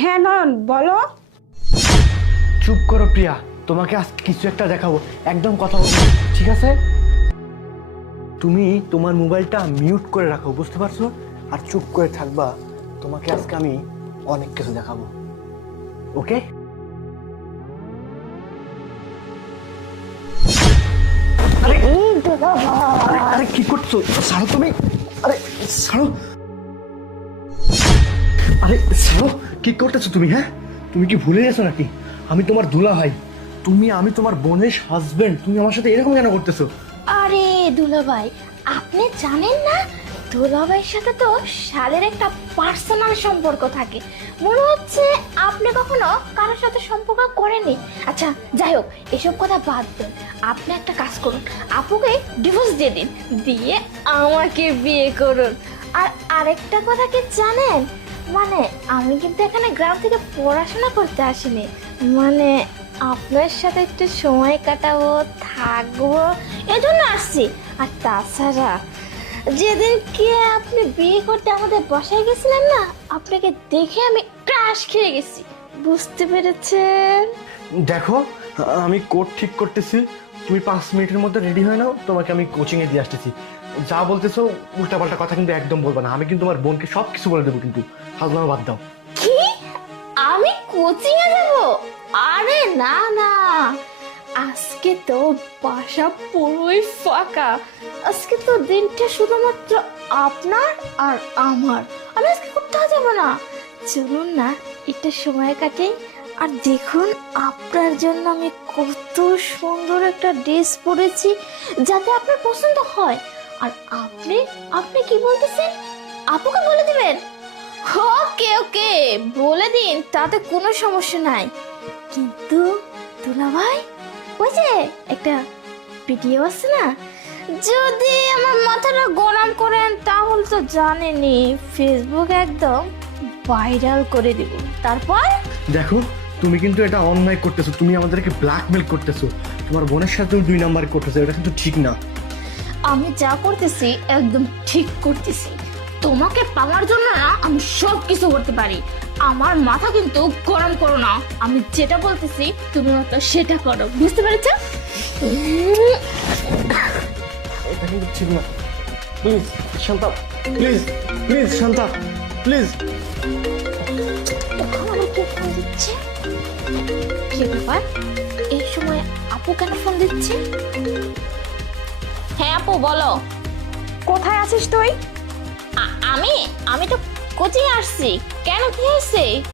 হ্যাঁ নয়ন বলো। চুপ করো প্রিয়া, তোমাকে আজ কিছু একটা দেখাবো, একদম কথা বলবো না, ঠিক আছে? তুমি তোমার মোবাইলটা মিউট করে রাখো, বুঝতে পারছো? আর চুপ করে থাকবা। তোমাকে আজকে আমি অনেক কিছু দেখাবো, ওকে? আরে আরে কি করছো? ছাড়ো তুমি। আরে ছাড়ো। আরে ছাড়ো, কি করতেছো তুমি? হ্যাঁ, তুমি কি ভুলে গেছো নাকি? আমি তোমার দুলা ভাই, আমি তোমার বোনের হাজবেন্ড। তুমি আমার সাথে এরকম কেন করতেছো? আরে দুলাভাই, আপনি জানেন না দুলাভাইয়ের সাথে তো শালের একটা পার্সোনাল সম্পর্ক থাকে। মনে হচ্ছে আপনি কখনো কারোর সাথে সম্পর্ক করেননি। আচ্ছা যাই হোক, এসব কথা বাদ দেন। আপনি একটা কাজ করুন, আপুকে ডিভোর্স দিয়ে দিন, দিয়ে আমাকে বিয়ে করুন। আর আরেকটা কথা কি জানেন, মানে আমি কিন্তু এখানে গ্রাম থেকে পড়াশোনা করতে আসিনি, মানে আপনার সাথে একটু সময় কাটাবো, থাকবো, এজন্য আসছি। আর তাছাড়া যেদিন কে আপনি বিয়ে করতে আমাদের বাসায় গেছিলেন না, আপনাকে দেখে আমি ক্রাশ খেয়ে গেছি, বুঝতে পেরেছেন? দেখো, আমি কোড ঠিক করতেছি, তুমি 5 মিনিটের মধ্যে রেডি হয়ে নাও, তোমাকে আমি কোচিংয়ে দিয়ে আসতেছি। যা বলতেছো উল্টাপাল্টা কথা কিন্তু একদম বলবা না, আমি কিন্তু তোমার বোনকে সব কিছু বলে দেবো, কিন্তু ফাজলামো বাদ দাও। কি, আমি কোচিং এ যাব? আরে না না, আজকে তো বাসা পুরোই ফাঁকা। আজকে তো দিনটা শুধুমাত্র আপনার আর আমার। আমি আজকে কোথাও যাব না, চলুন না একটু সময় কাটে। আর দেখুন আপনার জন্য আমি কত সুন্দর একটা ড্রেস পরেছি, যাতে আপনার পছন্দ হয়। আর আপনি আপনি কি বলতেছেন, আপুকে বলে দিবেন? ওকে ওকে, বলে দিন, তাতে কোনো সমস্যা নাই। কিন্তু দুলাভাই, ওই যে একটা ভিডিও আছে না, যদি আমার মাথাটা গরম করেন তাহলে তো জানেনই ফেসবুক একদম ভাইরাল করে দিব। তারপর দেখো, তুমি কিন্তু এটা অন্যায় করতেছো, তুমি আমাদেরকে ব্ল্যাকমেল করতেছো, তোমার বোনের সাথে 2 নাম্বার করতেছো, এটা কিন্তু ঠিক না। আমি যা করতেছি একদম ঠিক করতেছি। তোমাকে পাওয়ার জন্য না আমি সব কিছু করতে পারি। আমার মাথা কিন্তু গরম করো না, আমি যেটা বলতেছি তুমি তো সেটা করো, বুঝতে পেরেছ? এটা কিন্তু ঠিক না। Please Shanta, please please Shanta, please. এখন আমার কে ফোন দিচ্ছে? কি ব্যাপার, এই সময় আপু কেন ফোন দিচ্ছে? হ্যাঁ আপু বলো। কোথায় আছিস তুই? আমি আমি তো কোচিং আসছি। কেন, কি হয়েছে?